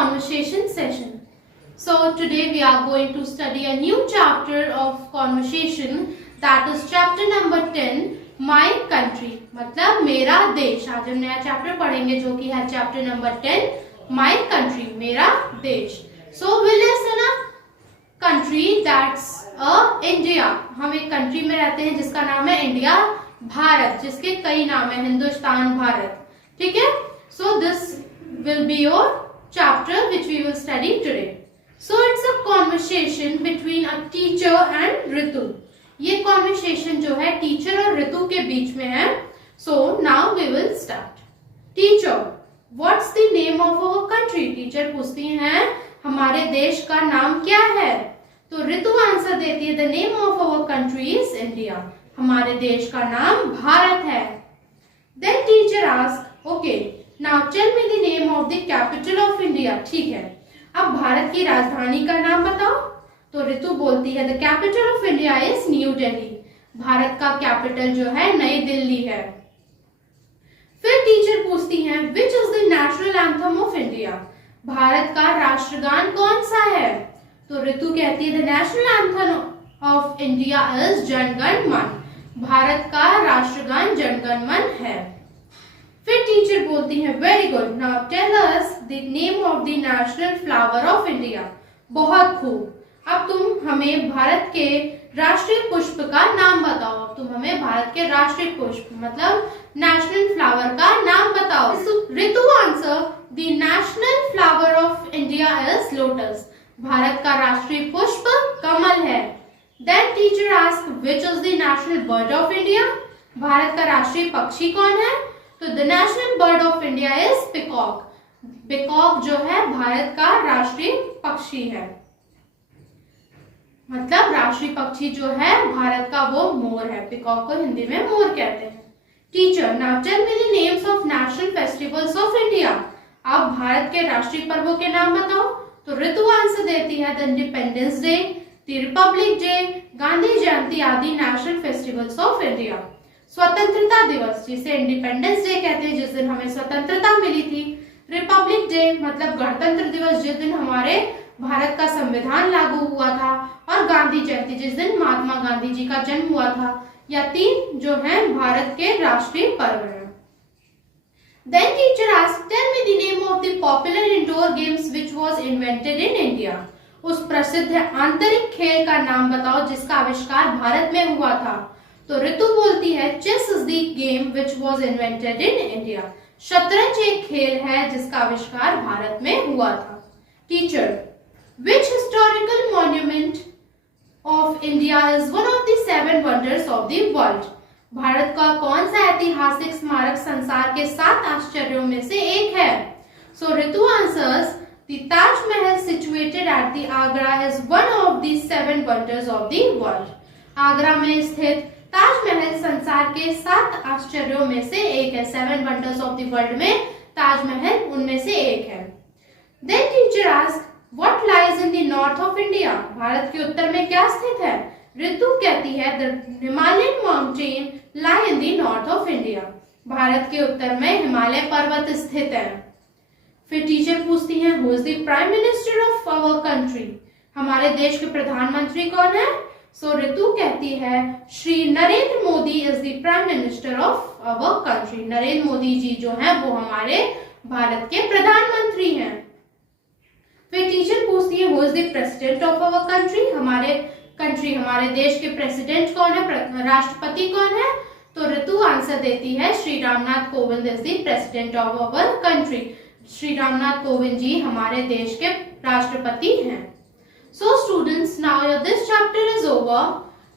conversation session. So today we are going to study a new chapter of conversation, that is chapter number 10, My Country, मतलब मेरा देश. आज हम नया chapter पढ़ेंगे जो कि है चैप्टर नंबर 10, My Country, मेरा देश. So we listen a country that's India. हम एक कंट्री में रहते हैं जिसका नाम है इंडिया, भारत, जिसके कई नाम है, हिंदुस्तान, भारत. ठीक है. So this will be your chapter which we will study today. So it's a conversation between a teacher and Ritu. ये conversation जो है टीचर और ऋतु के बीच में है. So now we will start. Teacher, what's the name of our country? Teacher पूछती हैं हमारे देश का नाम क्या है. तो ऋतु आंसर देती है the name of our country is India. हमारे देश का नाम भारत है. Then teacher asks, okay, now tell me the name of the capital of India. ठीक है, अब भारत की राजधानी का नाम बताओ. तो ऋतु बोलती है the capital of India is new Delhi. Bharat का कैपिटल जो है नई दिल्ली है. फिर टीचर पूछती हैं विच is the national anthem of India. Bharat का राष्ट्रगान कौन सा है. तो ऋतु कहती है the national anthem of India is Jana Gana मन. भारत का राष्ट्रगान जन गण मन है. फिर टीचर बोलती है very good, now tell us the name of the national flower of India. बहुत खूब, अब तुम हमें भारत के राष्ट्रीय पुष्प का नाम बताओ. तुम हमें भारत के राष्ट्रीय पुष्प मतलब नेशनल फ्लावर का नाम बताओ. Ritu answer the national flower of India is lotus. Bharat का राष्ट्रीय पुष्प कमल है. Then teacher ask which is the national bird of India. Bharat का राष्ट्रीय पक्षी कौन है. तो the national bird of India is peacock. Peacock जो है भारत का राष्ट्रीय पक्षी है, मतलब राष्ट्रीय पक्षी जो है भारत का वो मोर है. पिकॉक को हिंदी में मोर कहते हैं. Teacher, now tell me the names of national festivals of India. अब भारत के राष्ट्रीय पर्वों के नाम बताओ. तो ऋतु आंसर देती है the independence day, the republic day, Gandhi Jayanti आदि नेशनल फेस्टिवल्स ऑफ इंडिया. स्वतंत्रता दिवस जिसे इंडिपेंडेंस डे कहते हैं, जिस दिन हमें स्वतंत्रता मिली थी. रिपब्लिक डे मतलब गणतंत्र दिवस, जिस दिन हमारे भारत का संविधान लागू हुआ था. और गांधी जयंती जिस दिन महात्मा गांधी जी का जन्म हुआ था. या तीन जो है भारत के राष्ट्रीय पर्व हैं. Then teacher asked, tell me the name of the popular indoor games which was invented in India. उस प्रसिद्ध आंतरिक खेल का नाम बताओ जिसका आविष्कार भारत में हुआ था. तो ऋतु बोलती है chess is the game which was invented in India. शतरंज एक खेल है जिसका आविष्कार भारत में हुआ था. Teacher, which historical monument of India is one of the 7 wonders of the world. Bharat का कौन सा ऐतिहासिक स्मारक संसार के 7 आश्चर्यों में से एक है. So Ritu answers the Taj Mahal situated at the Agra is one of the 7 wonders of the world. Agra में स्थित ताजमहल संसार के 7 आश्चर्यों में से एक है. 7 वंडर्स ऑफ द वर्ल्ड में ताजमहल उनमें से एक है. Then teacher ask what lies in the north of India. Bharat के उत्तर में क्या स्थित है. ऋतु कहती है the Himalayan mountain lie in the north of India. Bharat के उत्तर में हिमालय पर्वत स्थित है. फिर टीचर पूछती हैं who is the prime minister of our country. हमारे देश के प्रधानमंत्री कौन है. सो ऋतु कहती है Shri Narendra Modi is the prime minister of our country. Narendra Modi ji जो हैं वो हमारे भारत के प्रधानमंत्री हैं. फिर टीचर पूछती है who is the president of our country. हमारे देश के प्रेसिडेंट कौन है, राष्ट्रपति कौन है. तो ऋतु आंसर देती है Shri Ramnath Kovind is the president of our country. Shri Ramnath Kovind ji हमारे देश के राष्ट्रपति हैं. So students, now this chapter is over.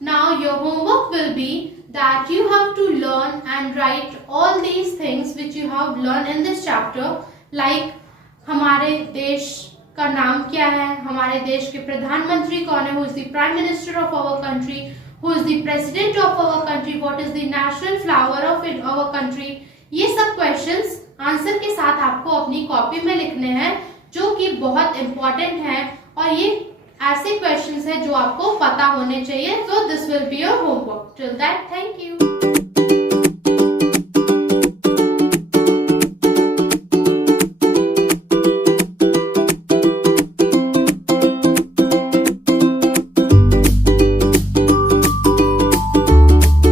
Now your homework will be that you have to learn and write all these things which you have learned in this chapter, like हमारे देश का नाम क्या है, हमारे देश के प्रधानमंत्री कौन है, who is the prime minister of our country, who is the president of our country, what is the national flower of our country. ये सब questions आंसर के साथ आपको अपनी कॉपी में लिखने हैं जो कि बहुत इंपॉर्टेंट है. और ये ऐसे क्वेश्चंस हैं जो आपको पता होने चाहिए. So this will be your homework. Till that, thank you.